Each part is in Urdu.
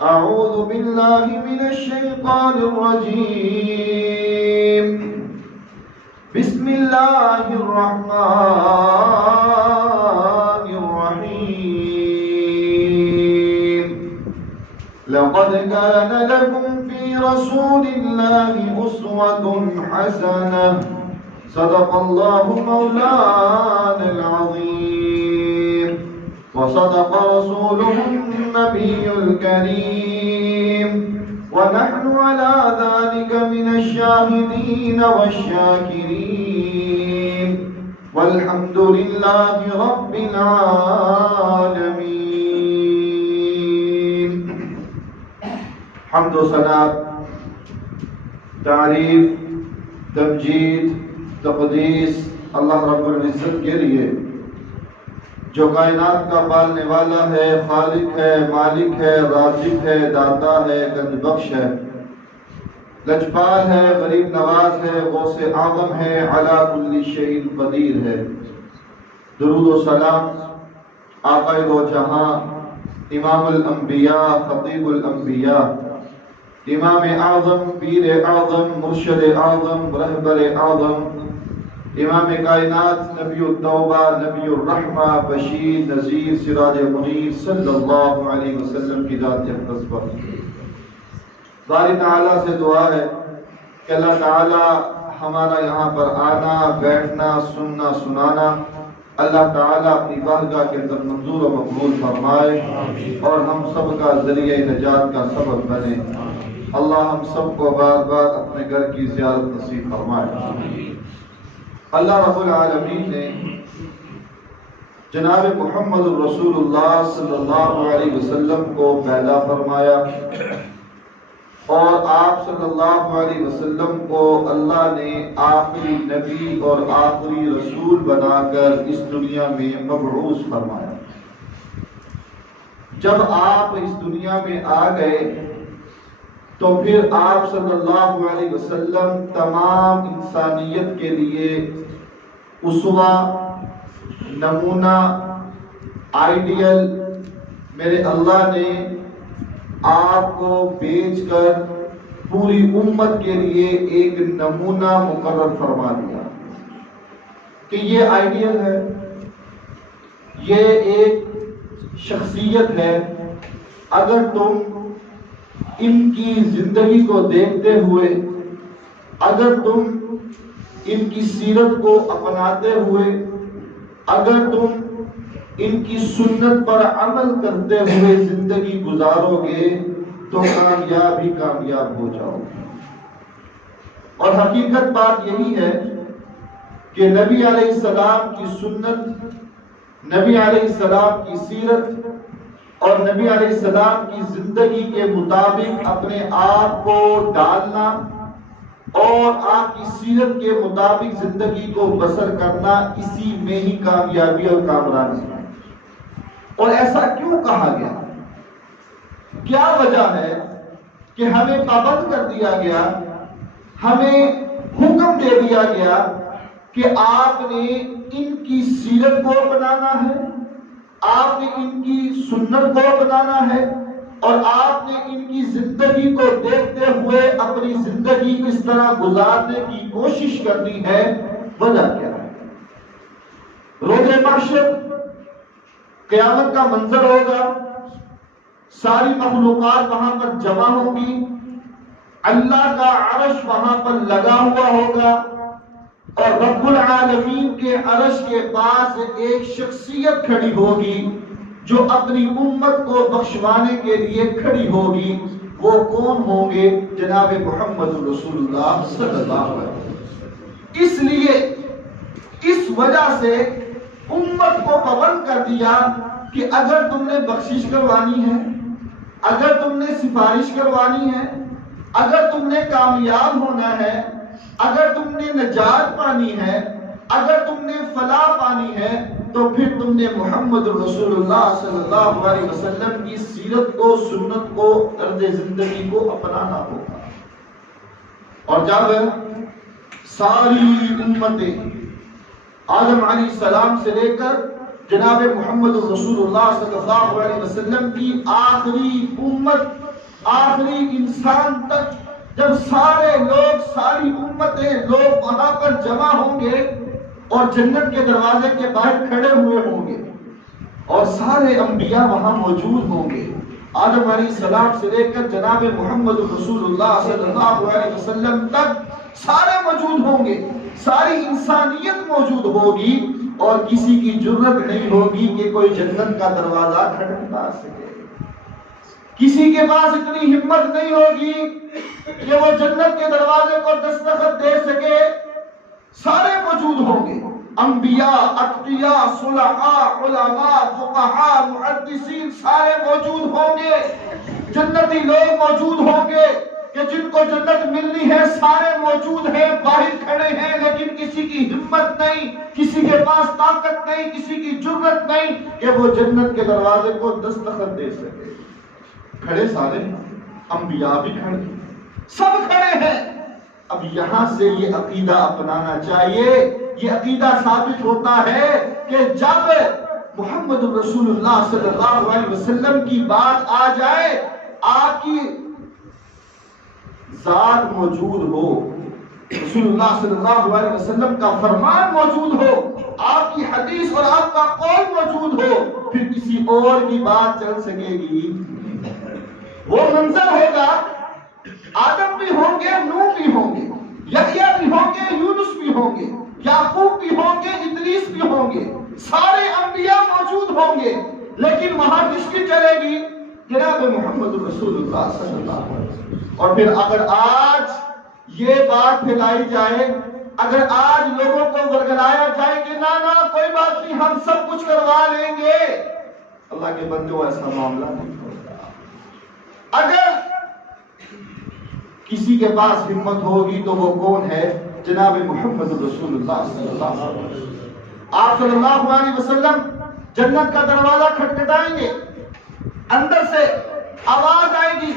أعوذ بالله من الشيطان الرجيم. بسم الله الرحمن الرحيم. لقد كان لكم في رسول الله أسوة حسنة. صدق الله مولانا العظيم وصدق رسوله النبي الكريم ونحن على ذلك من الشاهدين والشاكرين والحمد لله رب العالمين. حمد و ثنا، تعریف، تمجید، تقدیس اللہ رب العزت کے لیے جو کائنات کا پالنے والا ہے، خالق ہے، مالک ہے، رازق ہے، داتا ہے، گنج بخش ہے، لجپال ہے، غریب نواز ہے، غوث اعظم ہے، علی کل شیء قدیر ہے. درود و سلام آقا دو جہاں، امام الانبیاء، خطیب الانبیاء، امام اعظم، پیر اعظم، مرشد اعظم، رہبر اعظم، امام کائنات، نبی التوبہ، نبی الرحمہ، بشیر، نذیر، سراج منیر صلی اللہ علیہ وسلم کی ذات اقدس پر باری تعالیٰ سے دعا ہے کہ اللہ تعالیٰ ہمارا یہاں پر آنا، بیٹھنا، سننا، سنانا اللہ تعالیٰ اپنی بارگاہ کے اندر منظور و مقبول فرمائے اور ہم سب کا ذریعہ نجات کا سبب بنے. اللہ ہم سب کو بار بار اپنے گھر کی زیارت نصیب فرمائے. اللہ رب العالمین نے جناب محمد رسول اللہ صلی اللہ علیہ وسلم کو پیدا فرمایا اور آپ صلی اللہ علیہ وسلم کو اللہ نے آخری نبی اور آخری رسول بنا کر اس دنیا میں مبعوث فرمایا. جب آپ اس دنیا میں آ گئے تو پھر آپ صلی اللہ علیہ وسلم تمام انسانیت کے لیے اسوہ، نمونہ، آئیڈیل میرے اللہ نے آپ کو بھیج کر پوری امت کے لیے ایک نمونہ مقرر فرما دیا کہ یہ آئیڈیل ہے، یہ ایک شخصیت ہے. اگر تم ان کی زندگی کو دیکھتے ہوئے، اگر تم ان کی سیرت کو اپناتے ہوئے، اگر تم ان کی سنت پر عمل کرتے ہوئے زندگی گزارو گے تو کامیاب ہی کامیاب ہو جاؤ گے. اور حقیقت بات یہی ہے کہ نبی علیہ السلام کی سنت، نبی علیہ السلام کی سیرت اور نبی علیہ السلام کی زندگی کے مطابق اپنے آپ کو ڈالنا اور آپ کی سیرت کے مطابق زندگی کو بسر کرنا، اسی میں ہی کامیابی اور کامرانی ہے. اور ایسا کیوں کہا گیا؟ کیا وجہ ہے کہ ہمیں پابند کر دیا گیا، ہمیں حکم دے دیا گیا کہ آپ نے ان کی سیرت کو اپنانا ہے، آپ نے ان کی سنت کو اپنانا ہے اور آپ نے ان کی زندگی کو دیکھتے ہوئے اپنی زندگی اس طرح گزارنے کی کوشش کرنی ہے؟ وجہ کیا ہے؟ روز محشر قیامت کا منظر ہوگا، ساری مخلوقات وہاں پر جمع ہوگی، اللہ کا عرش وہاں پر لگا ہوا ہوگا اور رب العالمین کے عرش کے پاس ایک شخصیت کھڑی ہوگی جو اپنی امت کو بخشوانے کے لیے کھڑی ہوگی. وہ کون ہوں گے؟ جناب محمد رسول اللہ صلی اللہ علیہ وسلم. اس لیے اس وجہ سے امت کو پابند کر دیا کہ اگر تم نے بخشش کروانی ہے، اگر تم نے سفارش کروانی ہے، اگر تم نے کامیاب ہونا ہے، اگر تم نے نجات پانی ہے، اگر تم نے فلاح پانی ہے تو پھر تم نے محمد رسول اللہ صلی اللہ علیہ وسلم کی سیرت کو، سنت کو، طرز زندگی کو اپنانا ہوگا. اور جب ساری امتیں آدم علیہ السلام سے لے کر جناب محمد رسول اللہ صلی اللہ علیہ وسلم کی آخری امت آخری انسان تک جب سارے لوگ، ساری امتیں، لوگ وہاں پر جمع ہوں گے اور جنت کے دروازے کے باہر کھڑے ہوئے ہوں گے اور سارے انبیاء وہاں موجود ہوں گے، آدم علیہ السلام سے لے کر جناب محمد رسول اللہ صلی اللہ علیہ وسلم تک سارے موجود ہوں گے، ساری انسانیت موجود ہوگی اور کسی کی جرت نہیں ہوگی کہ کوئی جنت کا دروازہ کھٹکھٹا سکے۔ کسی کے پاس اتنی ہمت نہیں ہوگی کہ وہ جنت کے دروازے کو دستخط دے سکے۔ سارے موجود ہوں گے، انبیاء، اتقیاء، صلحاء، علماء، فقہاء، محدثین، سارے موجود ہوں گے۔ جنتی لوگ موجود ہوں گے کہ جن کو جنت ملنی ہے، سارے موجود ہیں، باہر کھڑے ہیں، لیکن کسی کی ہمت نہیں، کسی کے پاس طاقت نہیں، کسی کی جرت نہیں کہ وہ جنت کے دروازے کو دستخط دے سکے۔ کھڑے سارے، انبیاء بھی کھڑے، سب کھڑے ہیں۔ اب یہاں سے یہ عقیدہ اپنانا چاہیے۔ یہ عقیدہ ثابت ہوتا ہے کہ جب محمد رسول اللہ صلی اللہ علیہ وسلم کی بات آ جائے، آپ کی ذات موجود ہو، رسول اللہ صلی اللہ علیہ وسلم کا فرمان موجود ہو، آپ کی حدیث اور آپ کا قول موجود ہو، پھر کسی اور کی بات چل سکے گی؟ وہ منظر ہوگا، آدم بھی ہوں گے، نوح بھی ہوں گے، یحییٰ بھی ہوں گے، یونس بھی ہوں گے، یعقوب بھی ہوں گے، ادریس بھی ہوں گے، سارے انبیاء موجود ہوں گے، لیکن وہاں کس کی چلے گی؟ جناب محمد رسول اللہ صلی اللہ علیہ وسلم۔ اور پھر اگر آج یہ بات پھیلائی جائے، اگر آج لوگوں کو ورگلایا جائے کہ نہ نہ کوئی بات نہیں، ہم سب کچھ کروا لیں گے، اللہ کے بندوں ایسا معاملہ نہیں ہوگا۔ اگر کسی کے پاس ہمت ہوگی تو وہ کون ہے؟ جناب محمد رسول اللہ صلی اللہ علیہ وسلم۔ آپ صلی اللہ علیہ وسلم جنت کا دروازہ کھٹکھٹائیں گے، اندر سے آواز آئے گی،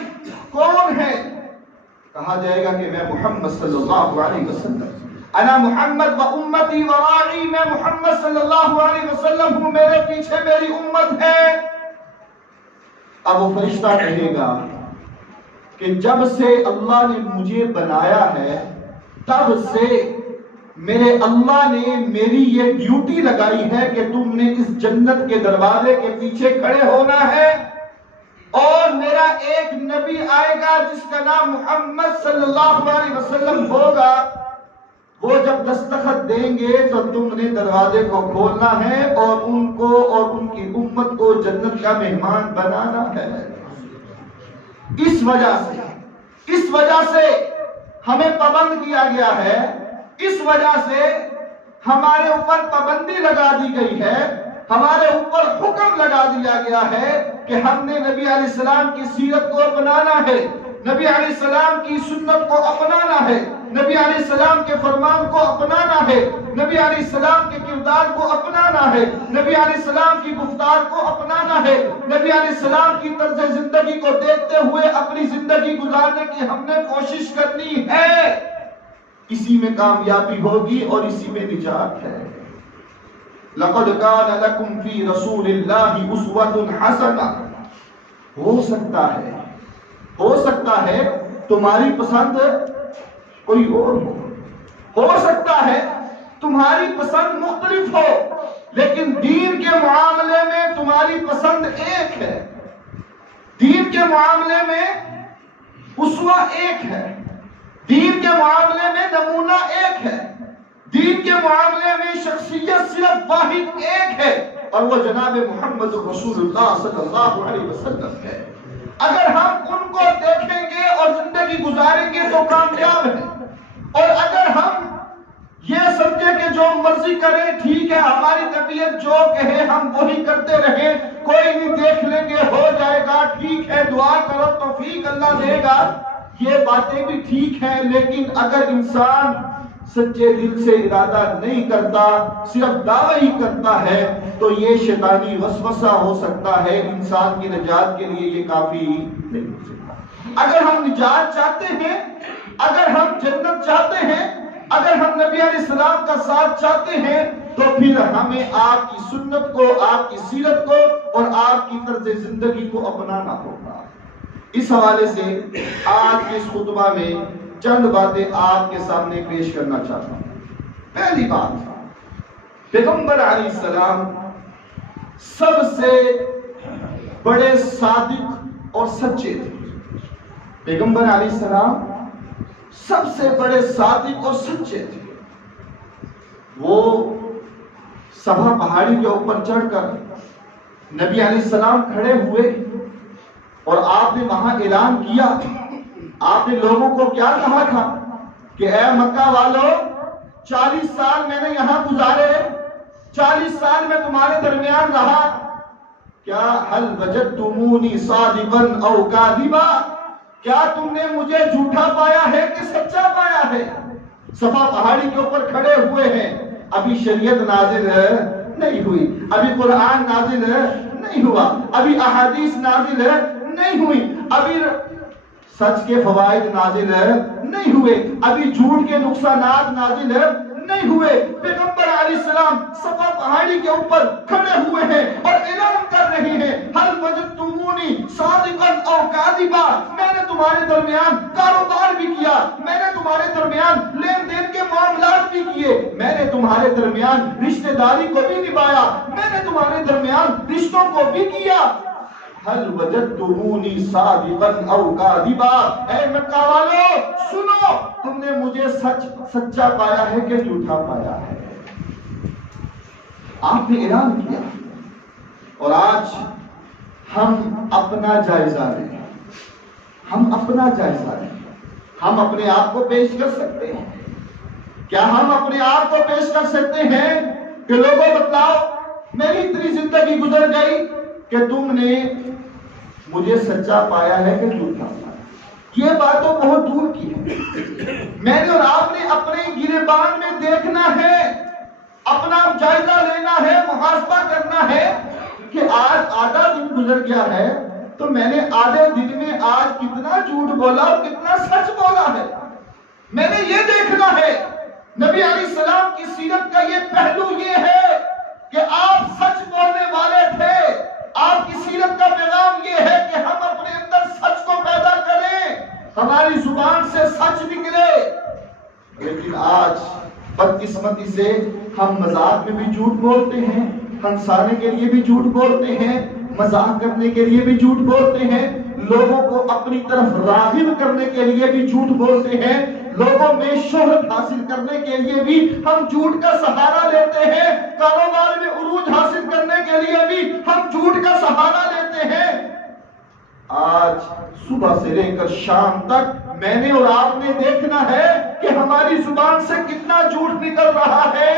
کون ہے؟ کہا جائے گا کہ میں محمد صلی اللہ علیہ وسلم، انا محمد و امتی ورائی، میں محمد صلی اللہ علیہ وسلم ہوں، میرے پیچھے میری امت ہے۔ اب وہ فرشتہ کہے گا کہ جب سے اللہ نے مجھے بنایا ہے، تب سے میرے اللہ نے میری یہ ڈیوٹی لگائی ہے کہ تم نے اس جنت کے دروازے کے پیچھے کھڑے ہونا ہے، اور میرا ایک نبی آئے گا جس کا نام محمد صلی اللہ علیہ وسلم ہوگا، وہ جب دستخط دیں گے تو تم نے دروازے کو کھولنا ہے اور ان کو اور ان کی امت کو جنت کا مہمان بنانا ہے۔ اس وجہ سے ہمیں پابند کیا گیا ہے، اس وجہ سے ہمارے اوپر پابندی لگا دی گئی ہے، ہمارے اوپر حکم لگا دیا گیا ہے کہ ہم نے نبی علیہ السلام کی سیرت کو اپنانا ہے، نبی علیہ السلام کی سنت کو اپنانا ہے، نبی علیہ السلام کے فرمان کو اپنانا ہے، نبی علیہ السلام کے کردار کو اپنانا ہے، نبی علیہ السلام کی گفتار کو اپنانا ہے، نبی علیہ السلام کی طرز زندگی کو دیکھتے ہوئے اپنی زندگی گزارنے کی ہم نے کوشش کرنی ہے۔ اسی میں کامیابی ہوگی اور اسی میں نجات ہے۔ لَقَدْ كَانَ لَكُمْ فِي رَسُولِ اللَّهِ أُسْوَةٌ حَسَنَةٌ۔ ہو سکتا ہے تمہاری پسند کوئی اور ہو سکتا ہے تمہاری پسند مختلف ہو، لیکن دین کے معاملے میں تمہاری پسند ایک ہے، دین کے معاملے میں اسوہ ایک ہے، دین کے معاملے میں نمونہ ایک ہے، دین کے معاملے میں شخصیت صرف واحد ایک ہے، اور وہ جناب محمد رسول اللہ صلی اللہ علیہ وسلم ہے۔ اگر ہم ان کو دیکھیں گے اور زندگی گزاریں گے تو کامیاب ہیں، اور اگر ہم یہ سمجھے کہ جو مرضی کریں ٹھیک ہے، ہماری طبیعت جو کہے ہم وہی کرتے رہیں، کوئی نہیں دیکھ لیں گے، ہو جائے گا، ٹھیک ہے، دعا کرو توفیق اللہ دے گا، یہ باتیں بھی ٹھیک ہیں، لیکن اگر انسان سچے دل سے ارادہ نہیں کرتا، صرف دعویٰ ہی کرتا ہے، تو یہ شیطانی وسوسہ ہو سکتا ہے، انسان کی نجات کے لیے یہ کافی نہیں ہو سکتا۔ اگر ہم نجات چاہتے ہیں، اگر ہم جنت چاہتے ہیں، اگر ہم نبی علیہ السلام کا ساتھ چاہتے ہیں، تو پھر ہمیں آپ کی سنت کو، آپ کی سیرت کو اور آپ کی طرز زندگی کو اپنانا ہوگا۔ اس حوالے سے آج کے اس خطبہ میں چند باتیں آپ کے سامنے پیش کرنا چاہتا ہوں۔ پہلی بات، پیغمبر علیہ السلام سب سے بڑے صادق اور سچے تھے۔ پیغمبر علیہ السلام سب سے بڑے صادق اور سچے تھے۔ وہ صفا پہاڑی کے اوپر چڑھ کر نبی علیہ السلام کھڑے ہوئے اور آپ نے وہاں اعلان کیا، آپ نے لوگوں کو کیا کہا تھا کہ اے مکہ والو، 40 سال میں نے یہاں گزارے، 40 سال میں تمہارے درمیان رہا، کیا حل وجدتمونی صادقا او کاذبا، کیا تم نے مجھے جھوٹا پایا ہے کہ سچا پایا ہے؟ صفا پہاڑی کے اوپر کھڑے ہوئے ہیں، ابھی شریعت نازل نہیں ہوئی، ابھی قرآن نازل نہیں ہوا، ابھی احادیث نازل نہیں ہوئی، ابھی سچ کے فوائد نازل نہیں ہوئے، ابھی جھوٹ کے نقصانات نازل نہیں ہوئے۔ پیغمبر علیہ السلام صفا پہاڑی کے اوپر کھڑے ہوئے ہیں اور اعلان کر رہے ہیں، ہل وجدتمونی صادقا او کاذبا، میں نے تمہارے درمیان کاروبار بھی کیا، میں نے تمہارے درمیان لین دین کے معاملات بھی کیے، میں نے تمہارے درمیان رشتہ داری کو بھی نبھایا، میں نے تمہارے درمیان رشتوں کو بھی کیا، ہل وجدتمونی صادقا او کاذبا، اے مکہ والو سنو، تم نے مجھے سچا پایا ہے کہ جھوٹا پایا ہے؟ آپ نے اعلان کیا۔ اور آج ہم اپنا جائزہ لیں، ہم اپنا جائزہ لیں، ہم اپنے آپ کو پیش کر سکتے ہیں؟ کیا ہم اپنے آپ کو پیش کر سکتے ہیں کہ لوگوں بتلاؤ میری اتنی زندگی گزر گئی کہ تم نے مجھے سچا پایا ہے کہ جھوٹا پایا؟ یہ بات تو بہت دور کی ہے۔ میں نے اور آپ نے اپنے گریبان میں دیکھنا ہے، اپنا جائزہ لینا ہے، محاسبہ کرنا ہے کہ آج آدھا دن گزر گیا ہے تو میں نے آدھے دن میں آج کتنا جھوٹ بولا اور کتنا سچ بولا ہے، میں نے یہ دیکھنا ہے۔ نبی علیہ السلام کی سیرت کا یہ پہلو یہ ہے کہ آپ سچ بولنے والے تھے۔ آپ کی سیرت کا پیغام یہ ہے کہ ہم اپنے اندر سچ کو پیدا کریں، ہماری زبان سے سچ نکلے۔ لیکن آج بدقسمتی سے ہم مذاق میں بھی جھوٹ بولتے ہیں، ہنسانے کے لیے بھی جھوٹ بولتے ہیں، مذاق کرنے کے لیے بھی جھوٹ بولتے ہیں، لوگوں کو اپنی طرف راغب کرنے کے لیے بھی جھوٹ بولتے ہیں، لوگوں میں شہرت حاصل کرنے کے لیے بھی ہم جھوٹ کا سہارا لیتے ہیں، کاروبار میں عروج حاصل کرنے کے لیے بھی ہم جھوٹ کا سہارا لیتے ہیں۔ آج صبح سے لے کر شام تک میں نے اور آپ نے دیکھنا ہے کہ ہماری زبان سے کتنا جھوٹ نکل رہا ہے۔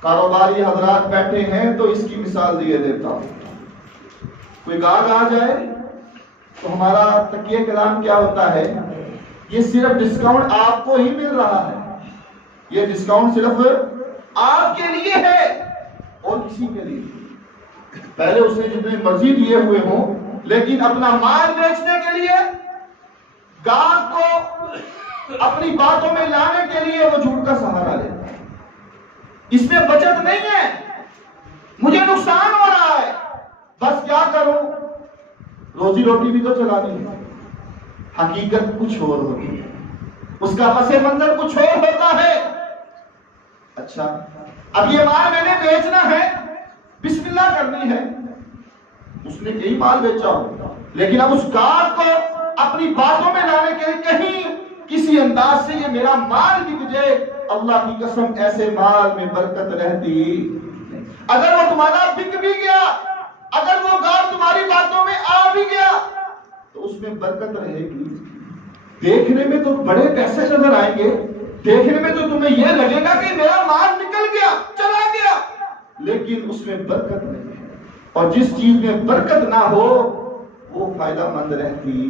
کاروباری حضرات بیٹھے ہیں تو اس کی مثال دیے دیتا ہوں۔ کوئی گاہک آ جائے تو ہمارا تکیہ کلام کیا ہوتا ہے؟ یہ صرف ڈسکاؤنٹ آپ کو ہی مل رہا ہے، یہ ڈسکاؤنٹ صرف آپ کے لیے ہے اور کسی کے لیے۔ پہلے اس نے جتنے مرضی دیے ہوئے ہوں، لیکن اپنا مال بیچنے کے لیے، گاہک کو اپنی باتوں میں لانے کے لیے وہ جھوٹ کا سہارا لیتا ہے۔ اس میں بچت نہیں ہے، مجھے نقصان ہو رہا ہے، بس کیا کروں، روزی روٹی بھی تو چلانی ہے۔ حقیقت کچھ اور ہوتی ہے، اس کا پس منظر کچھ اور ہوتا ہے۔ اچھا، اب یہ مال میں نے بیچنا ہے، بسم اللہ کرنی ہے، اس نے کئی مال بیچا ہو، لیکن اب اس گاہک کو اپنی باتوں میں لانے کے لیے کہیں کسی انداز سے یہ میرا مال بک جائے، اللہ کی قسم ایسے مال میں برکت رہتی نہیں۔ اگر وہ تمہارا بک بھی گیا، اگر وہ گاہک تمہاری باتوں میں آ بھی گیا تو اس میں برکت رہے گی۔ دیکھنے میں تو بڑے پیسے نظر آئیں گے، دیکھنے میں تو تمہیں یہ لگے گا کہ میرا مال نکل گیا، چلا گیا، لیکن اس میں برکت نہیں ہے۔ اور جس چیز میں برکت نہ ہو وہ فائدہ مند رہتی۔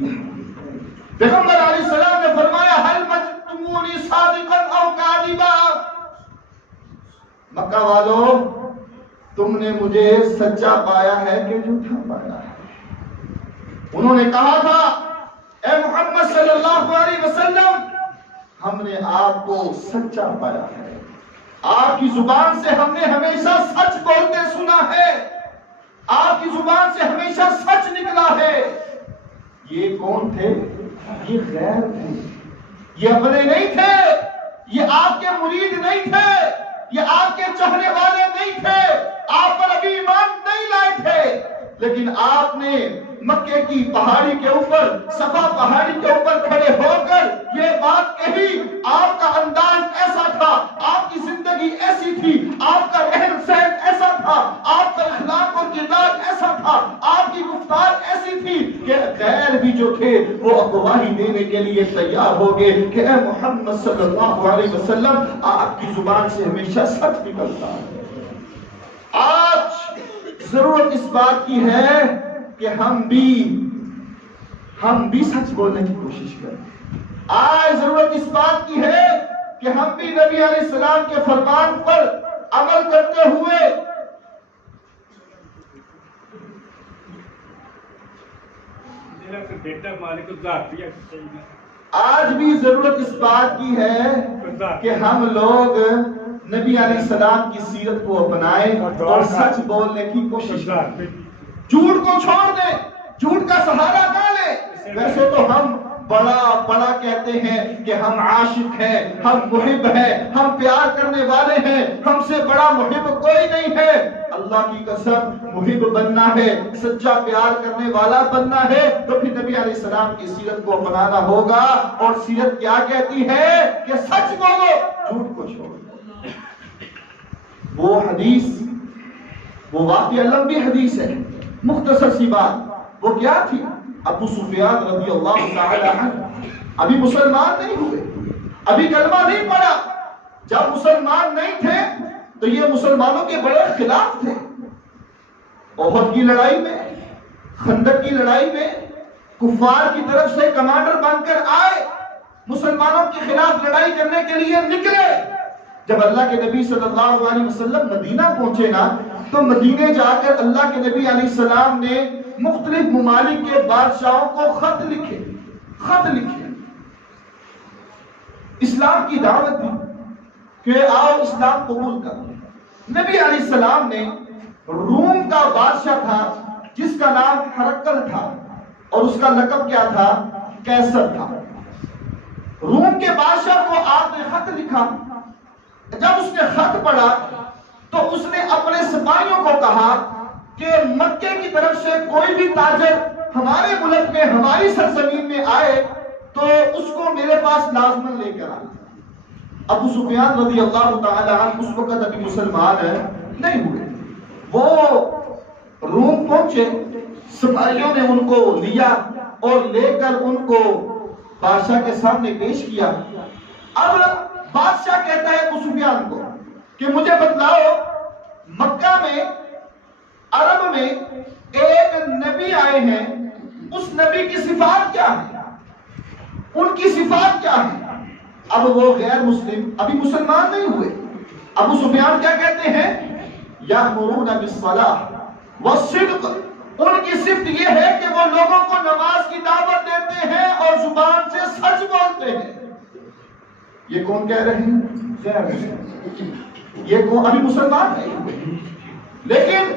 پیغمبر علیہ السلام نے فرمایا، ہل وجدتمونی صادقا او کاذبا، مکہ والو تم نے مجھے سچا پایا ہے کہ جھوٹا پایا ہے؟ انہوں نے کہا تھا، اے محمد صلی اللہ علیہ وسلم، ہم نے آپ کو سچا پایا ہے، آپ کی زبان سے ہم نے ہمیشہ سچ بولتے سنا ہے۔ آپ کی زبان سے ہمیشہ سچ نکلا ہے۔ یہ کون تھے؟ یہ غیر تھے، یہ اپنے نہیں تھے، یہ آپ کے مرید نہیں تھے، یہ آپ کے چاہنے والے نہیں تھے، آپ پر ابھی ایمان نہیں لائے تھے، لیکن آپ نے مکے کی پہاڑی کے اوپر، صفا پہاڑی کے اوپر کھڑے ہو کر یہ بات کہی۔ آپ کا انداز ایسا تھا، آپ کی زندگی ایسی تھی، آپ کا رہن سہن ایسا تھا، آپ کا اخلاق اور کردار ایسا تھا، آپ کی گفتار ایسی تھی کہ غیر بھی جو تھے وہ گواہی دینے کے لیے تیار ہو گئے کہ اے محمد صلی اللہ علیہ وسلم، آپ کی زبان سے ہمیشہ سچ نکلتا ہے۔ آج ضرورت اس بات کی ہے کہ ہم بھی سچ بولنے کی کوشش کریں۔ آج ضرورت اس بات کی ہے کہ ہم بھی نبی علیہ السلام کے فرمان پر عمل کرتے ہوئے آج بھی ضرورت اس بات کی ہے کہ ہم لوگ نبی علیہ السلام کی سیرت کو اپنائیں اور سچ بولنے کی کوشش کریں، جھوٹ کو چھوڑ دیں، جھوٹ کا سہارا نہ لیں۔ ویسے تو ہم بڑا کہتے ہیں کہ ہم عاشق ہیں، ہم محب ہیں، ہم پیار کرنے والے ہیں، ہم سے بڑا محب کوئی نہیں ہے۔ اللہ کی قسم، محب بننا ہے، سچا پیار کرنے والا بننا ہے تو پھر نبی علیہ السلام کی سیرت کو اپنانا ہوگا۔ اور سیرت کیا کہتی ہے کہ سچ بولو، جھوٹ کو چھوڑو۔ وہ حدیث، وہ واقعہ لمبی حدیث ہے، مختصر سی بات، وہ کیا تھی؟ ابو سفیان رضی اللہ تعالی عنہ ابھی مسلمان نہیں ہوئے، ابھی کلمہ نہیں پڑھا۔ جب مسلمان نہیں تھے تو یہ مسلمانوں کے بڑے خلاف تھے۔ احد کی لڑائی میں، خندق کی لڑائی میں کفار کی طرف سے کمانڈر بن کر آئے، مسلمانوں کے خلاف لڑائی کرنے کے لیے نکلے۔ جب اللہ کے نبی صلی اللہ علیہ وسلم مدینہ پہنچے نا، تو مدینے جا کر اللہ کے نبی علیہ السلام نے مختلف ممالک کے بادشاہوں کو خط لکھے، اسلام کی دعوت دی کہ آؤ اسلام قبول کرو۔ نبی علیہ السلام نے روم کا بادشاہ تھا جس کا نام ہرقل تھا اور اس کا لقب کیا تھا؟ قیصر تھا۔ روم کے بادشاہ کو آپ نے خط لکھا۔ جب اس نے خط پڑھا تو اس نے اپنے سپاہیوں کو کہا کہ مکے کی طرف سے کوئی بھی تاجر ہمارے ملک میں، ہماری سرزمین میں آئے تو اس کو میرے پاس لازماً لے کر آئے۔ ابو سفیان رضی اللہ تعالی عنہ اس وقت ابھی مسلمان نہیں ہوئے، وہ روم پہنچے، سپاہیوں نے ان کو لیا اور لے کر ان کو بادشاہ کے سامنے پیش کیا۔ اب بادشاہ کہتا ہے ابو سفیان کو کہ مجھے بتلاؤ، مکہ میں، عرب میں ایک نبی آئے ہیں، اس نبی کی صفات کیا ہے، ان کی صفات کیا ہے؟ اب وہ غیر مسلم، ابھی مسلمان نہیں ہوئے۔ ابو سفیان کیا کہتے ہیں؟ یأمرون بالصلاۃ والصدق، ان کی صفت یہ ہے کہ وہ لوگوں کو نماز کی دعوت دیتے ہیں اور زبان سے سچ بولتے ہیں۔ یہ کون کہہ رہے ہیں؟ غیر مسلم، یہ کون؟ ابھی مسلمان نہیں ہوئے، لیکن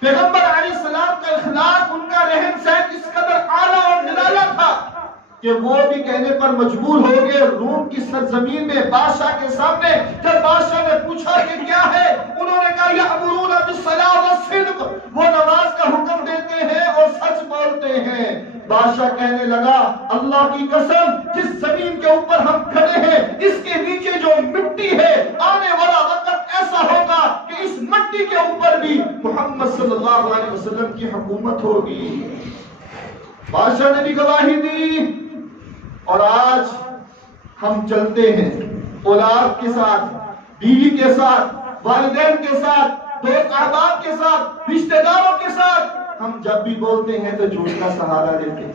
پیغمبر علیہ السلام کا اخلاق، ان کا رہن سہن اس قدر اعلیٰ اور نرالا تھا کہ وہ بھی کہنے پر مجبور ہو گئے۔ روم کی سرزمین میں بادشاہ کے سامنے جب بادشاہ نے پوچھا کہ کیا ہے، انہوں نے کہا یأمرون بالصلاۃ والصدق، وہ نماز کا حکم دیتے ہیں اور سچ بولتے ہیں۔ بادشاہ کہنے لگا اللہ کی قسم، جس زمین کے اوپر ہم کھڑے ہیں اس کے نیچے جو مٹی ہے، آنے والا وقت ایسا ہوگا کہ اس مٹی کے اوپر بھی محمد صلی اللہ علیہ وسلم کی حکومت ہوگی۔ بادشاہ نے بھی گواہی دی۔ اور آج ہم چلتے ہیں اولاد کے ساتھ، بیوی کے ساتھ، والدین کے ساتھ، دوست احباب کے ساتھ، رشتہ داروں کے ساتھ، ہم جب بھی بولتے ہیں تو جھوٹ کا سہارا لیتے ہیں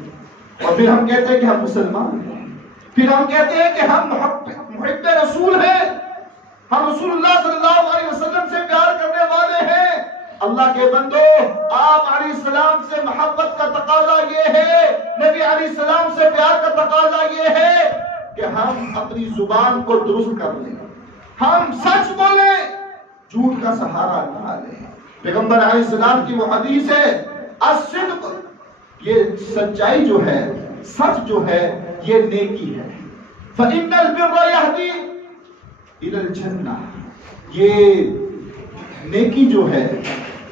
اور پھر ہم کہتے ہیں کہ ہم مسلمان ہیں، پھر ہم کہتے ہیں کہ ہم محب رسول ہیں، ہم رسول اللہ صلی اللہ علیہ وسلم سے پیار کرنے والے ہیں۔ اللہ کے بندو، آپ علیہ السلام سے محبت کا تقاضا یہ ہے، نبی علیہ السلام سے پیار کا تقاضا یہ ہے کہ ہم اپنی زبان کو درست کر لیں، ہم سچ بولیں، جھوٹ کا سہارا نہ لیں۔ پیغمبر علیہ السلام کی وہ حدیث ہے، الصدق، یہ سچائی جو ہے، سچ جو ہے، یہ نیکی ہے۔ فَإِنَّ الْبِرَّ يَهْدِي إِلَى الْجَنَّةِ، یہ نیکی جو ہے،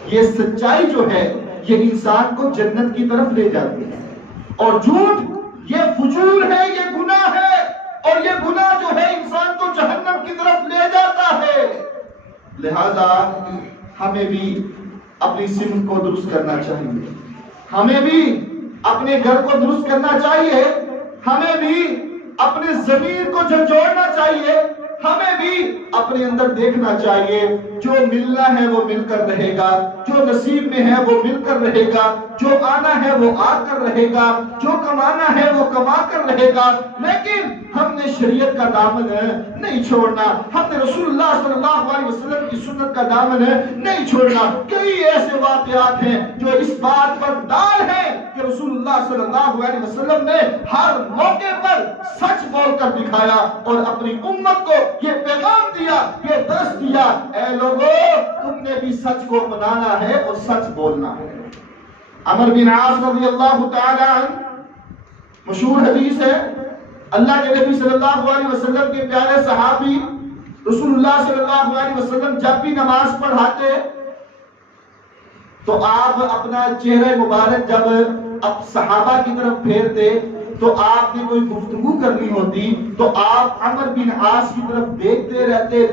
یہ سچائی جو ہے، یہ انسان کو جنت کی طرف لے جاتی ہے، اور جھوٹ یہ فجور ہے، یہ گناہ ہے، اور یہ گناہ جو ہے انسان کو جہنم کی طرف لے جاتا ہے۔ لہذا ہمیں بھی اپنی سمت کو درست کرنا چاہیے، ہمیں بھی اپنے گھر کو درست کرنا چاہیے، ہمیں بھی اپنے ضمیر کو جھنجھوڑنا چاہیے، ہمیں بھی اپنے اندر دیکھنا چاہیے جو ملنا ہے وہ مل کر رہے گا، جو نصیب میں ہے وہ مل کر رہے گا، جو آنا ہے وہ آ کر رہے گا، جو کمانا ہے وہ کما کر رہے گا، لیکن ہم نے شریعت کا دامن نہیں چھوڑنا، ہم نے رسول اللہ صلی اللہ علیہ وسلم کی سنت کا دامن نہیں چھوڑنا۔ کئی ایسے واقعات ہیں جو اس بات پر دال ہیں کہ رسول اللہ صلی اللہ علیہ وسلم نے ہر موقع پر سچ بول کر دکھایا اور اپنی امت کو یہ پیغام دیا، یہ درس دیا، اے لوگو تم نے بھی سچ کو منانا ہے اور سچ بولنا ہے۔ عمر بن عاص رضی اللہ تعالی عنہ، مشہور حدیث ہے، اللہ کے نبی صلی اللہ علیہ وسلم کے پیارے صحابی رسول اللہ صلی اللہ علیہ وسلم جب بھی نماز پڑھاتے تو آپ اپنا چہرہ مبارک جب اب صحابہ کی طرف پھیرتے تو آپ نے کوئی گفتگو کرنی ہوتی تو آپ عمر بن عاص کی طرف دیکھتے رہتے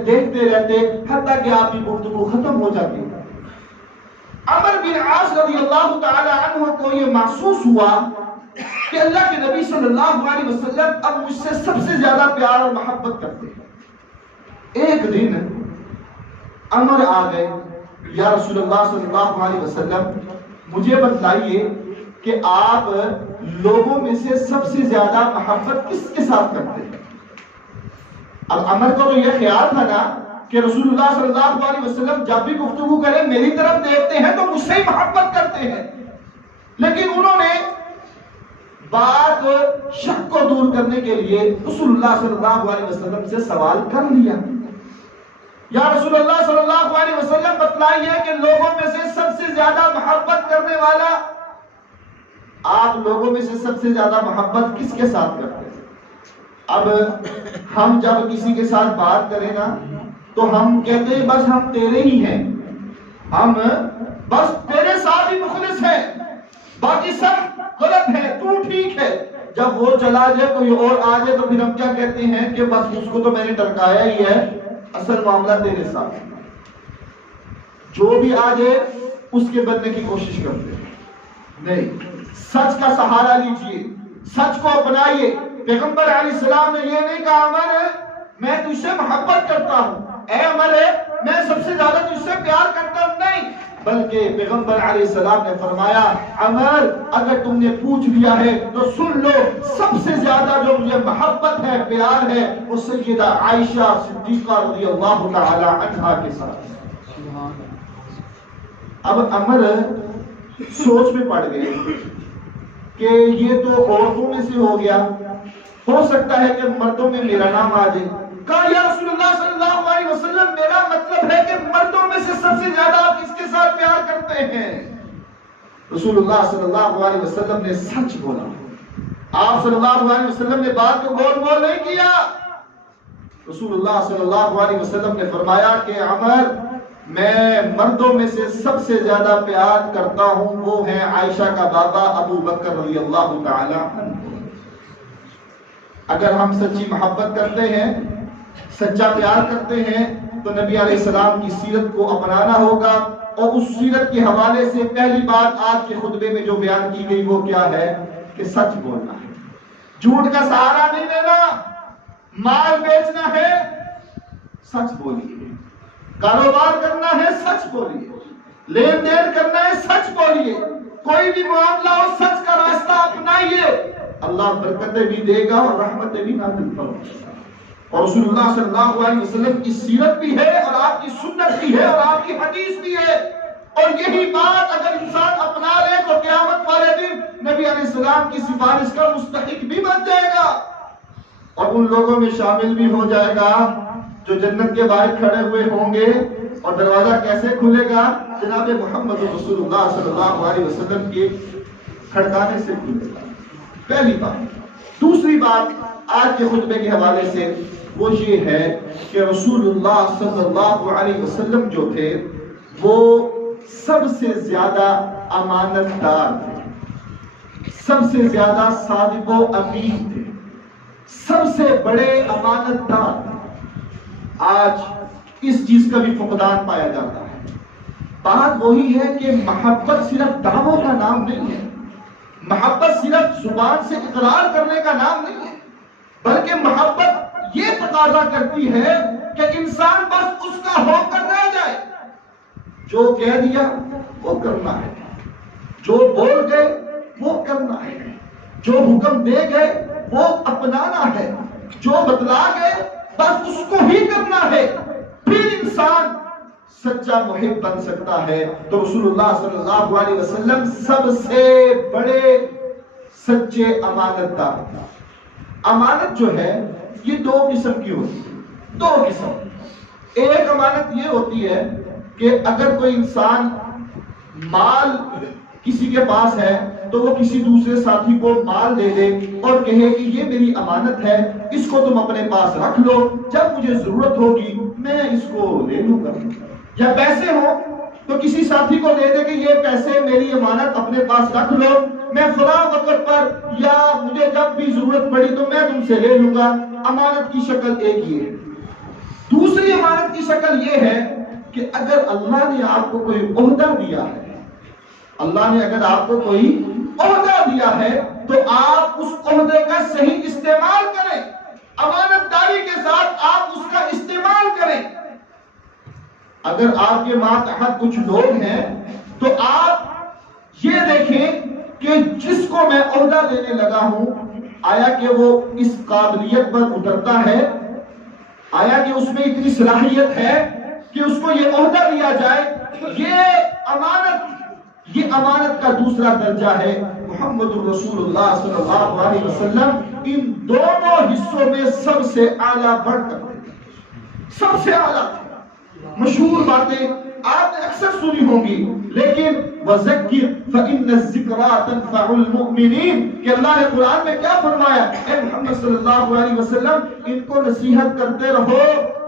حتیٰ کہ آپ کی گفتگو ختم ہو جاتی۔ عمر بن عاص رضی اللہ تعالی عنہ کو یہ محسوس ہوا کہ اللہ کے نبی صلی اللہ علیہ وسلم اب مجھ سے سب سے زیادہ پیار اور محبت کرتے ہیں۔ ایک دن عمر آ گئے، یا رسول اللہ صلی اللہ علیہ وسلم مجھے بتلائیے کہ آپ لوگوں میں سے سب سے زیادہ محبت کس کے ساتھ کرتے ہیں؟ اب عمر کو تو یہ خیال تھا نا کہ رسول اللہ صلی اللہ علیہ وسلم جب بھی گفتگو کریں میری طرف دیکھتے ہیں تو مجھ سے ہی محبت کرتے ہیں، لیکن انہوں نے بات شک کو دور کرنے کے لیے رسول اللہ صلی اللہ علیہ وسلم سے سوال کر لیا، یا رسول اللہ صلی اللہ علیہ وسلم بتلائیے کہ لوگوں میں سے سب سے زیادہ محبت کرنے والا، آپ لوگوں میں سے سب سے زیادہ محبت کس کے ساتھ کرتے ہیں؟ اب ہم جب کسی کے ساتھ بات کریں نا تو ہم کہتے ہیں بس ہم تیرے ہی ہیں، ہم بس تیرے ساتھ ہی مخلص ہیں، باقی سب غلط ہے، تو ٹھیک ہے۔ جب وہ چلا جائے کوئی اور آ جائے تو پھر ہم کیا کہتے ہیں کہ بس اس کو تو میں نے ٹرکایا ہی ہے، اصل معاملہ تیرے ساتھ، جو بھی آ جائے اس کے بننے کی کوشش کرتے ہیں۔ نہیں، سچ کا سہارا لیجئے، سچ کو اپنائیے۔ پیغمبر علیہ السلام نے یہ نہیں کہا عمر میں تجھ سے محبت کرتا ہوں، اے عمر میں سب سے زیادہ تجھ سے پیار کرتا ہوں، نہیں، بلکہ پیغمبر علیہ السلام نے فرمایا عمر اگر تم نے پوچھ لیا ہے تو سن لو، سب سے زیادہ جو مجھے محبت ہے، پیار ہے، وہ سیدہ عائشہ صدیقہ رضی اللہ تعالی عنہا کے ساتھ۔ اب عمر سوچ میں پڑ گئے کہ یہ تو عورتوں میں سے ہو گیا، ہو سکتا ہے کہ مردوں میں میرا نام آ جائے۔ کہا یا رسول اللہ صلی اللہ علیہ وسلم میرا مطلب ہے کہ مردوں میں سے سب سے زیادہ آپ کس کے ساتھ پیار کرتے ہیں؟ رسول اللہ صلی اللہ علیہ وسلم نے سچ بولا، آپ صلی اللہ علیہ وسلم نے بات کو گول مول نہیں کیا۔ رسول اللہ صلی اللہ علیہ وسلم نے فرمایا کہ عمر میں مردوں میں سے سب سے زیادہ پیار کرتا ہوں وہ ہے عائشہ کا بابا ابو بکر رضی اللہ تعالی عنہ۔ اگر ہم سچی محبت کرتے ہیں، سچا پیار کرتے ہیں تو نبی علیہ السلام کی سیرت کو اپنانا ہوگا، اور اس سیرت کے حوالے سے پہلی بات آج کے خطبے میں جو بیان کی گئی وہ کیا ہے کہ سچ بولنا ہے، جھوٹ کا سہارا نہیں لینا، مال بیچنا ہے سچ بولیے، کاروبار کرنا ہے سچ بولیے، لین دین کرنا ہے سچ بولیے، کوئی بھی معاملہ ہو سچ کا راستہ اپنائیے، اللہ برکتیں بھی دے گا اور رحمتیں بھی نازل فرمائے گا۔ اور رسول اللہ صلی اللہ علیہ وسلم کی سیرت بھی ہے اور آپ کی سنت بھی ہے اور آپ کی حدیث بھی ہے، اور یہی بات اگر انسان اپنا لے تو قیامت والے دن نبی علیہ السلام کی سفارش کا مستحق بھی بن جائے گا اور ان لوگوں میں شامل بھی ہو جائے گا جو جنت کے باہر کھڑے ہوئے ہوں گے اور دروازہ کیسے کھلے گا؟ جناب محمد رسول اللہ صلی اللہ علیہ وسلم کے کھڑکانے سے کھلے گا، پہلی بات۔ دوسری بات آج کے خطبے کے حوالے سے وہ یہ ہے کہ رسول اللہ صلی اللہ علیہ وسلم جو تھے وہ سب سے زیادہ امانت دار تھے، سب سے زیادہ صادق و امین تھے، سب سے بڑے امانت دار تھے۔ آج اس چیز کا بھی فقدان پایا جاتا ہے۔ بات وہی ہے کہ محبت صرف دعووں کا نام نہیں ہے، محبت صرف زبان سے اقرار کرنے کا نام نہیں ہے، بلکہ محبت یہ تقاضا کرتی ہے کہ انسان بس اس کا ہو کر رہ جائے، جو کہہ دیا وہ کرنا ہے، جو بول گئے وہ کرنا ہے، جو حکم دے گئے وہ اپنانا ہے، جو بتلا گئے بس اس کو ہی کرنا ہے، پھر انسان سچا محب بن سکتا ہے۔ تو رسول اللہ صلی اللہ علیہ وسلم سب سے بڑے سچے امانت دار۔ امانت جو ہے یہ دو قسم کی ہوتی ہے، دو قسم۔ ایک امانت یہ ہوتی ہے کہ اگر کوئی انسان مال کسی کے پاس ہے تو وہ کسی دوسرے ساتھی کو مال دے دے اور کہے کہ یہ میری امانت ہے، اس کو تم اپنے پاس رکھ لو، جب مجھے ضرورت ہوگی میں اس کو لے لوں گا۔ یا پیسے ہو تو کسی ساتھی کو دے دے کہ یہ پیسے میری امانت اپنے پاس رکھ لو، میں فلاں وقت پر یا مجھے جب بھی ضرورت پڑی تو میں تم سے لے لوں گا۔ امانت کی شکل ایک ہی ہے۔ دوسری امانت کی شکل یہ ہے کہ اگر اللہ نے آپ کو کوئی عہدہ دیا ہے، اللہ نے اگر آپ کو کوئی عہدہ دیا ہے تو آپ اس عہدے کا صحیح استعمال کریں، امانت داری کے ساتھ آپ اس کا استعمال کریں۔ اگر آپ کے ماتحت کچھ لوگ ہیں تو آپ یہ دیکھیں کہ جس کو میں عہدہ دینے لگا ہوں آیا کہ وہ اس قابلیت پر اترتا ہے، آیا کہ اس میں اتنی صلاحیت ہے کہ اس کو یہ عہدہ دیا جائے۔ یہ امانت کا دوسرا درجہ ہے۔ محمد الرسول اللہ صلی اللہ علیہ وسلم ان دونوں حصوں میں سب سے اعلیٰ بڑھ کر سب سے اعلیٰ تھے۔ مشہور باتیں آپ نے اکثر سنی ہوں گی، لیکن وَذَكِّرْ فَإِنَّ الذِّكْرَىٰ تَنفَعُ الْمُؤْمِنِينَ کہ اللہ نے قرآن میں کیا فرمایا؟ اے محمد صلی اللہ علیہ وسلم ان کو نصیحت کرتے رہو،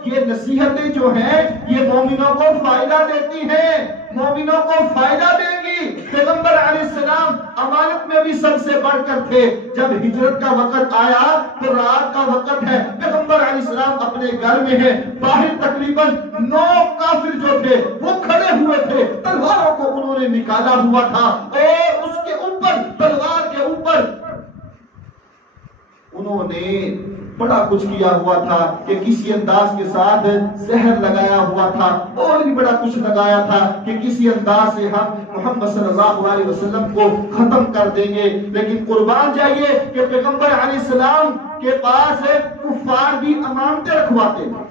یہ نصیحتیں جو ہیں یہ مومنوں کو فائدہ دیتی ہیں، مومنوں کو فائدہ دیں گی۔ پیغمبر علیہ السلام امانت میں بھی سب سے بڑھ کر تھے۔ جب ہجرت کا وقت آیا تو رات کا وقت ہے، پیغمبر علیہ السلام اپنے گھر میں ہیں، باہر تقریباً 9 کافر جو تھے وہ کھڑے ہوئے تھے، تلواروں کو انہوں نے نکالا ہوا تھا اور اس کے اوپر تلوار کے اوپر انہوں نے بڑا کچھ کیا ہوا تھا کہ کسی انداز کے ساتھ زہر لگایا ہوا تھا، اور بھی بڑا کچھ لگایا تھا کہ کسی انداز سے ہم محمد صلی اللہ علیہ وسلم کو ختم کر دیں گے۔ لیکن قربان جائیے کہ پیغمبر علیہ السلام کے پاس کفار بھی امانتیں رکھواتے تھے،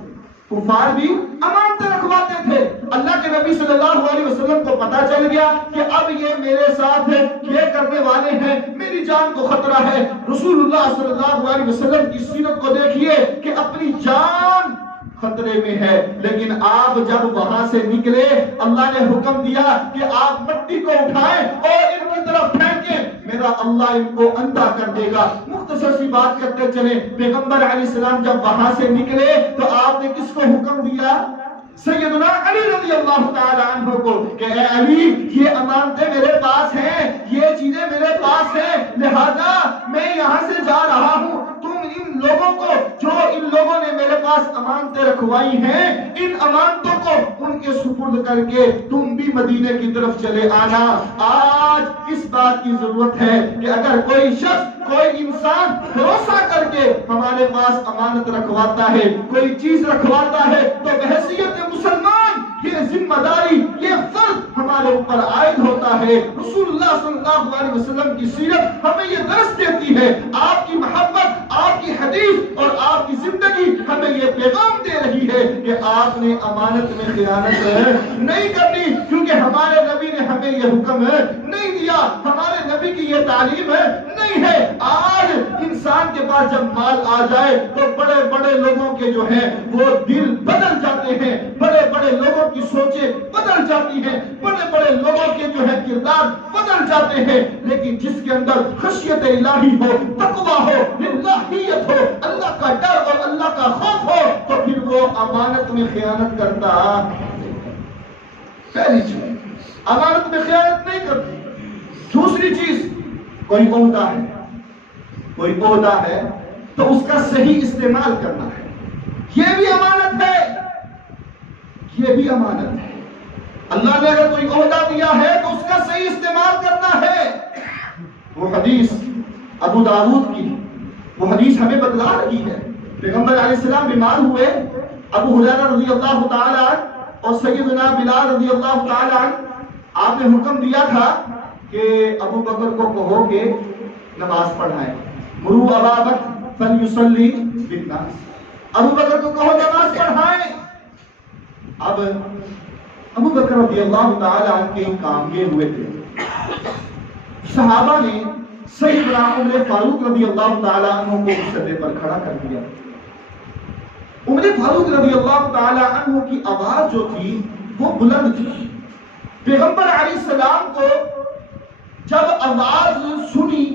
کفار بھی امانتیں رکھواتے تھے۔ اللہ کے نبی صلی اللہ علیہ وسلم کو پتا چل گیا کہ اب یہ میرے ساتھ یہ کرنے والے ہیں، میری جان کو خطرہ ہے۔ رسول اللہ صلی اللہ علیہ وسلم کی سیرت کو دیکھیے کہ اپنی جان خطرے میں ہے، لیکن آپ جب وہاں سے نکلے اللہ نے حکم دیا کہ آپ مٹی کو اٹھائیں اور ان کی طرف پھینکیں، میرا اللہ ان کو اندھا کر دے گا۔ مختصر سی بات کرتے چلیں، پیغمبر علیہ السلام جب وہاں سے نکلے تو آپ نے کس کو حکم دیا؟ سیدنا علی رضی اللہ تعالی عنہ کو کہ اے علی یہ امانتیں میرے پاس ہیں، یہ چیزیں میرے پاس ہیں، لہذا میں یہاں سے جا رہا ہوں، تم ان لوگوں کو جو ان لوگوں نے میرے پاس امانتیں رکھوائی ہیں ان امانتوں کو ان کے سپرد کر کے تم بھی مدینے کی طرف چلے آنا۔ آج اس بات کی ضرورت ہے کہ اگر کوئی شخص کوئی انسان بھروسہ کر کے ہمارے پاس امانت رکھواتا ہے، کوئی چیز رکھواتا ہے، تو بحیثیت مسلمان یہ ذمہ داری، یہ فرض ہمارے اوپر عائد ہوتا ہے۔ رسول اللہ صلی اللہ علیہ وسلم کی سیرت ہمیں یہ درس دیتی ہے، آپ کی محبت، آپ کی حدیث اور آپ کی زندگی ہمیں یہ پیغام دے رہی ہے کہ آپ نے امانت میں خیانت نہیں کرنی، کیونکہ ہمارے نبی نے ہمیں یہ حکم نہیں دیا، ہمارے نبی کی یہ تعلیم نہیں ہے۔ آج انسان کے پاس جب مال آ جائے تو بڑے بڑے لوگوں کے جو ہیں وہ دل بدل جاتے ہیں، بڑے بڑے لوگوں کی سوچ جاتی ہیں، بڑے بڑے لوگوں کے جو ہے کردار بدل جاتے ہیں، لیکن جس کے اندر خشیت الہی ہو، تقویٰ ہو، للہیت ہو، اللہ کا ڈر اور اللہ کا خوف ہو، تو پھر وہ امانت میں خیانت کرتا پہلی چیز امانت میں خیانت نہیں کرتی۔ دوسری چیز، کوئی عہدہ ہے تو اس کا صحیح استعمال کرنا ہے، یہ بھی امانت ہے، یہ بھی امانت ہے۔ اللہ نے اگر کوئی عہدہ دیا ہے تو اس کا صحیح استعمال کرنا ہے۔ وہ حدیث ابو داؤد کی، وہ حدیث ہمیں بتلا رہی ہے، پیغمبر علیہ السلام بیمار ہوئے، ابو ہریرہ رضی اللہ تعالی عنہ اور سیدنا بلال رضی اللہ تعالی عنہ، آپ نے حکم دیا تھا کہ ابو بکر کو کہو کہ نماز پڑھائیں، مروا ابا بکر فلیصلی بالناس، ابو بکر کو کہو نماز پڑھائیں۔ اب ابو بکر رضی اللہ تعالی عنہ کے کام یہ ہوئے تھے، صحابہ نے سیدنا عمر فاروق رضی اللہ تعالی عنہ کو مسلے پر کھڑا کر دیا۔ عمر فاروق رضی اللہ تعالی عنہ کی آواز جو تھی وہ بلند تھی۔ پیغمبر علیہ السلام کو جب آواز سنی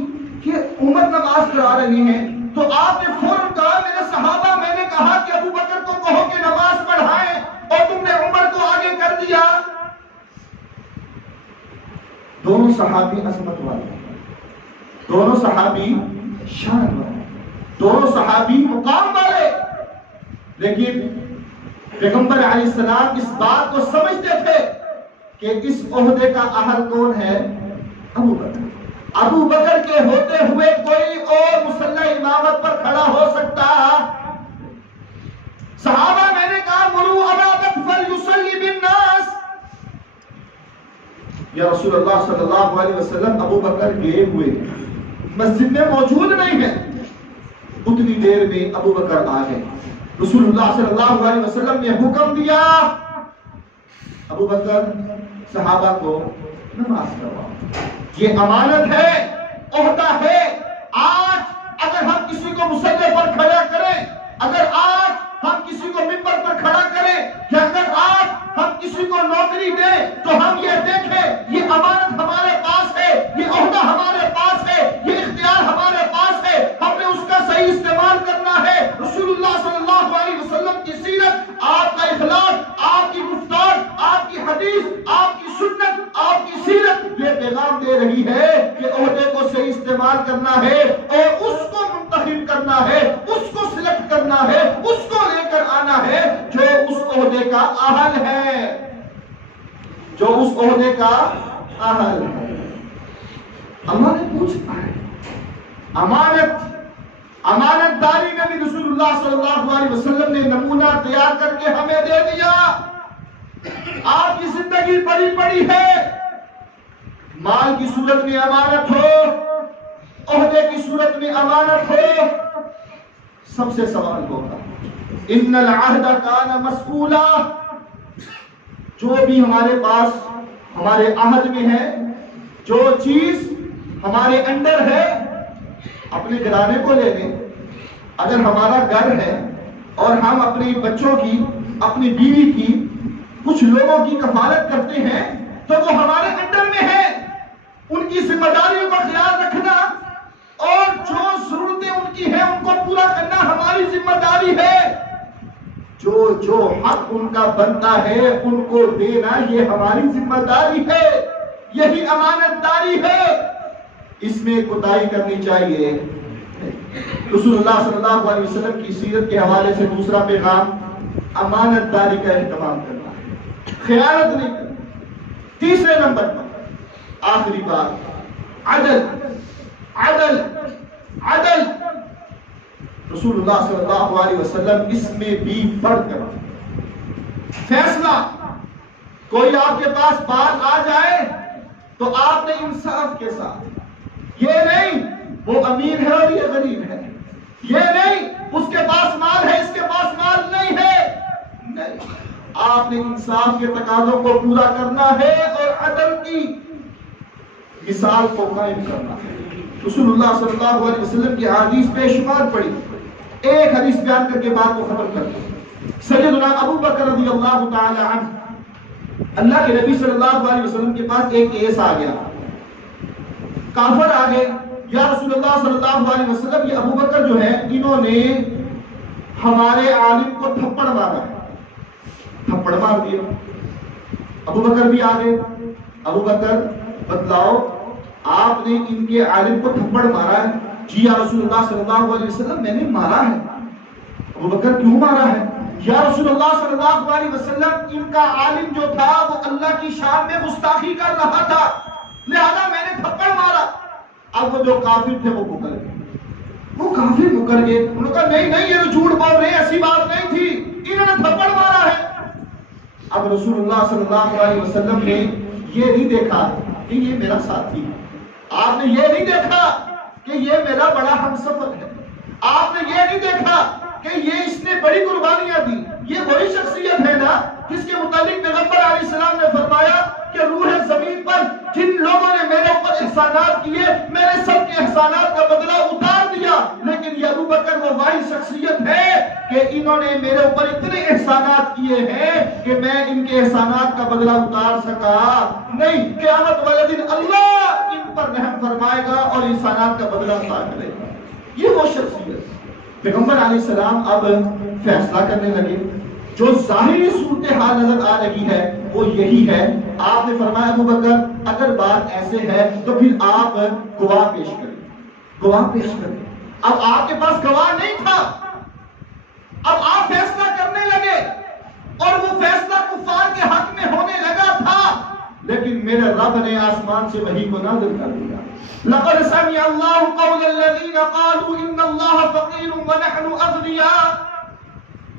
کہ عمر نماز پڑھا رہے ہیں تو آپ نے فوراً کہا، میرے صحابہ، میں نے کہا کہ ابو بکر کو کہو کہ نماز پڑھائیں اور تم نے عمر کو آگے کر دیا۔ دونوں صحابی عظمت والے، دونوں صحابی شان والے، دونوں صحابی مقام والے، لیکن پیغمبر علیہ السلام اس بات کو سمجھتے تھے کہ اس عہدے کا اہل کون ہے؟ ابو بکر۔ ابو بکر کے ہوتے ہوئے کوئی اور مصلی امامت پر کھڑا ہو سکتا؟ صحابہ، میں نے کہا مروا ابا بکر فلیصلی بالناس، یا رسول اللہ صلی اللہ علیہ وسلم ابو بکر گئے ہوئے مسجد میں موجود نہیں ہے۔ اتنی دیر میں ابو بکر آ گئے، رسول اللہ صلی اللہ علیہ وسلم نے حکم دیا، ابو بکر صحابہ کو نماز کرواؤ۔ یہ امانت ہے، عہدہ ہے۔ آج اگر ہم کسی کو مصلی پر کھڑا کریں، اگر آج ہم کسی کو ممبر پر کھڑا کریں، یا اگر آج ہم کسی کو نوکری دیں، تو ہم یہ دیکھیں یہ امانت ہمارے پاس ہے، یہ عہدہ ہمارے پاس ہے، یہ اختیار ہمارے پاس ہے، ہم نے اس کا صحیح استعمال کرنا ہے۔ رسول اللہ صلی اللہ علیہ وسلم کی سیرت، آپ کا اخلاق، آپ کی گفتار، آپ کی حدیث، آپ کی سنت، آپ کی سیرت یہ پیغام دے رہی ہے کہ عہدے کو صحیح استعمال کرنا ہے اور اس کو منتخب کرنا ہے، اس کو سلیکٹ کرنا ہے، اس کو لے کر آنا ہے جو اس عہدے کا اہل ہے، جو اس عہدے کا اہل ہے۔ اللہ نے پوچھا ہے، امانت داری میں بھی رسول اللہ صلی اللہ علیہ وسلم نے نمونہ تیار کر کے ہمیں دے دیا۔ آپ کی زندگی بڑی بڑی ہے، مال کی صورت میں امانت ہو، عہدے کی صورت میں امانت ہو، سب سے سوال ہوگا، ان العہد کان مسئولا، جو بھی ہمارے پاس ہمارے عہد میں ہے، جو چیز ہمارے انڈر ہے، اپنے گھرانے کو لے لیں۔ اگر ہمارا گھر ہے اور ہم اپنے بچوں کی، اپنی بیوی کی، کچھ لوگوں کی کفالت کرتے ہیں تو وہ ہمارے انڈر میں ہے، ان کی ذمہ داریوں کا خیال رکھنا اور جو ضرورتیں ان کی ہیں ان کو پورا کرنا ہماری ذمہ داری ہے۔ جو حق ان کا بنتا ہے ان کو دینا یہ ہماری ذمہ داری ہے، یہی امانت داری ہے، اس میں کوتاہی کرنی چاہیے۔ رسول اللہ صلی اللہ علیہ وسلم کی سیرت کے حوالے سے دوسرا پیغام، امانت داری کا اہتمام کرنا ہے، خیانت نہیں کرنا۔ تیسرے نمبر پر آخری بات، عدل۔ رسول اللہ صلی اللہ علیہ وسلم اس میں بھی بڑھ کر فیصلہ، کوئی آپ کے پاس بات آ جائے تو آپ نے انصاف کے ساتھ، یہ نہیں وہ امیر ہے اور یہ غریب ہے، یہ نہیں اس کے پاس مال ہے اس کے پاس مال نہیں ہے، نہیں، آپ نے انصاف کے تقاضوں کو پورا کرنا ہے اور عدل کی مثال کو قائم کرنا ہے۔ رسول اللہ صلی اللہ علیہ وسلم کی حدیث بے شمار پڑھی، ایک حدیث بیان کر کے بات کو ختم کرتے ہیں۔ سیدنا ابو بکر رضی اللہ تعالی عنہ اللہ کے نبی صلی اللہ علیہ وسلم کے پاس ایک کیس آ گیا، کافر آ گئے، یا رسول اللہ صلی اللہ علیہ وسلم یہ ابو بکر جو ہے انہوں نے ہمارے عالم کو تھپڑ مارا ہے، تھپڑ مار دیا۔ ابو بکر بھی آ گئے، ابو بکر بتلاؤ آپ نے ان کے عالم کو تھپڑ مارا ہے؟ جی یا رسول اللہ صلی اللہ علیہ وسلم میں نے مارا ہے۔ ابو بکر کیوں مارا ہے؟ یا رسول اللہ صلی اللہ علیہ وسلم ان کا عالم جو تھا وہ اللہ کی شان میں گستاخی کر رہا تھا، لہذا میں نے تھپڑ مارا۔ اب وہ جو کافر تھے وہ مکر گئے، وہ کافر مکر گئے، انہوں نے کہا نہیں نہیں یہ تو جھوٹ بول رہے ہیں، ایسی بات نہیں تھی، انہوں نے تھپڑ مارا ہے۔ اب رسول اللہ صلی اللہ علیہ وسلم نے یہ نہیں دیکھا کہ یہ میرا ساتھی ہے، آپ نے یہ نہیں دیکھا کہ یہ میرا بڑا ہمسفر ہے، آپ نے یہ نہیں دیکھا کہ یہ اس نے بڑی قربانیاں دی، یہ وہی شخصیت ہے نا جس کے متعلق پیغمبر علیہ السلام نے فرمایا کہ روح زمین پر جن لوگوں نے میرے اوپر احسانات کیے میں نے سب کے احسانات کا بدلہ اتار دیا، لیکن یہ ابو بکر وہ وہی شخصیت ہے کہ انہوں نے میرے اوپر اتنے احسانات کیے ہیں کہ میں ان کے احسانات کا بدلہ اتار سکا نہیں، قیامت والے دن اللہ ان پر رحم فرمائے گا اور احسانات کا بدلہ عطا کرے گا۔ یہ وہ شخصیت پیغمبر علیہ السلام اب فیصلہ کرنے لگے، جو ظاہری صورتحال نظر آ رہی ہے وہ یہی ہے۔ آپ نے فرمایا ابو بکر اگر بات ایسے ہے تو پھر آپ گواہ پیش کریں، گواہ پیش کریں۔ اب آپ کے پاس گواہ نہیں تھا، اب آپ فیصلہ کرنے لگے اور وہ فیصلہ کفار کے حق میں ہونے لگا تھا، لیکن میرے رب نے آسمان سے وحی کو نازل کر دیا۔ لقد سمع الله قول الذين قالوا ان الله فقير ونحن اغنياء،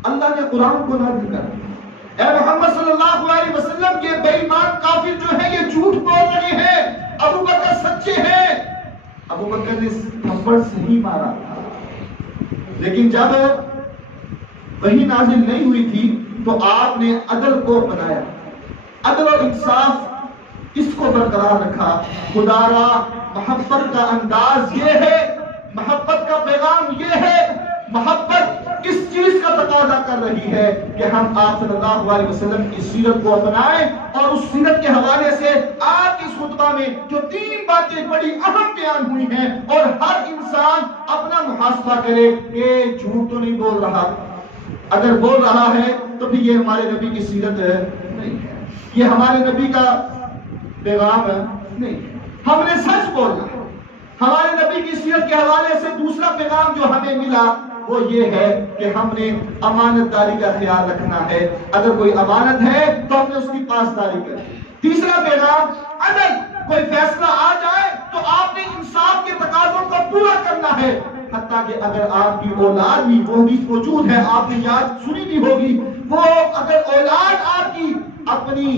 اللہ نے قرآن کو نازل کر دیا۔ اے محمد صلی اللہ علیہ وسلم کے بے ایمان کافر جو ہیں یہ جھوٹ بول رہے ہیں، ابو بکر سچے ہیں۔ ابو بکر نے تھپڑ صحیح مارا تھا، لیکن جب وحی نازل نہیں ہوئی تھی تو آپ نے عدل کو بنایا، عدل و انصاف اس کو برقرار رکھا۔ خدا را محبت کا انداز یہ ہے، محبت کا پیغام یہ ہے، محبت اس چیز کا تقاضا کر رہی ہے کہ ہم آپ صلی اللہ علیہ وسلم کی سیرت کو اپنائیں، اور اس سیرت کے حوالے سے آپ کی خطبہ میں جو 3 باتیں بڑی اہم بیان ہوئی ہیں، اور ہر انسان اپنا محاسبہ کرے کہ جھوٹ تو نہیں بول رہا، اگر بول رہا ہے تو پھر یہ ہمارے نبی کی سیرت نہیں ہے، یہ ہمارے نبی کا پیغام نہیں، ہم نے سچ بولنا ہے۔ ہمارے نبی کی سیرت کے حوالے سے دوسرا پیغام جو ہمیں ملا وہ یہ ہے کہ ہم نے امانت داری کا خیال رکھنا ہے، اگر کوئی امانت ہے تو ہم نے اس کی پاسداری کرنی۔ تیسرا پیغام عدل، کوئی فیصلہ آ جائے تو آپ نے انصاف کے تقاضوں کو پورا کرنا ہے، حتیٰ کہ اگر آپ کی اولاد بھی، وہ حدیث موجود ہے آپ نے یاد سنی بھی ہوگی، وہ اگر اولاد آپ کی اپنی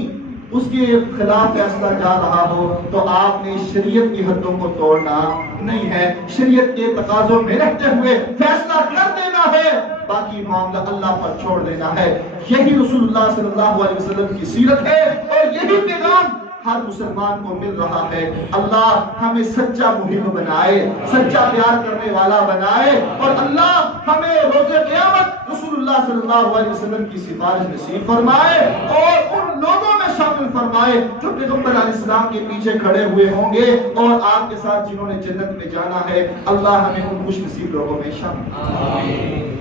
اس کے خلاف فیصلہ جا رہا ہو تو آپ نے شریعت کی حدوں کو توڑنا نہیں ہے، شریعت کے تقاضوں میں رہتے ہوئے فیصلہ کر دینا ہے، باقی معاملہ اللہ پر چھوڑ دینا ہے۔ یہی رسول اللہ صلی اللہ علیہ وسلم کی سیرت ہے، اور یہی پیغام ہر مسلمان کو مل رہا ہے۔ اللہ ہمیں سچا محب بنائے، سچا پیار کرنے والا بنائے، اور اللہ ہمیں روز قیامت رسول اللہ صلی اللہ علیہ وسلم کی سفارش نصیب فرمائے، اور ان لوگوں میں شامل فرمائے جو پیغمبر علیہ السلام کے پیچھے کھڑے ہوئے ہوں گے اور آپ کے ساتھ جنہوں نے جنت میں جانا ہے۔ اللہ ہمیں ان خوش نصیب لوگوں میں شامل۔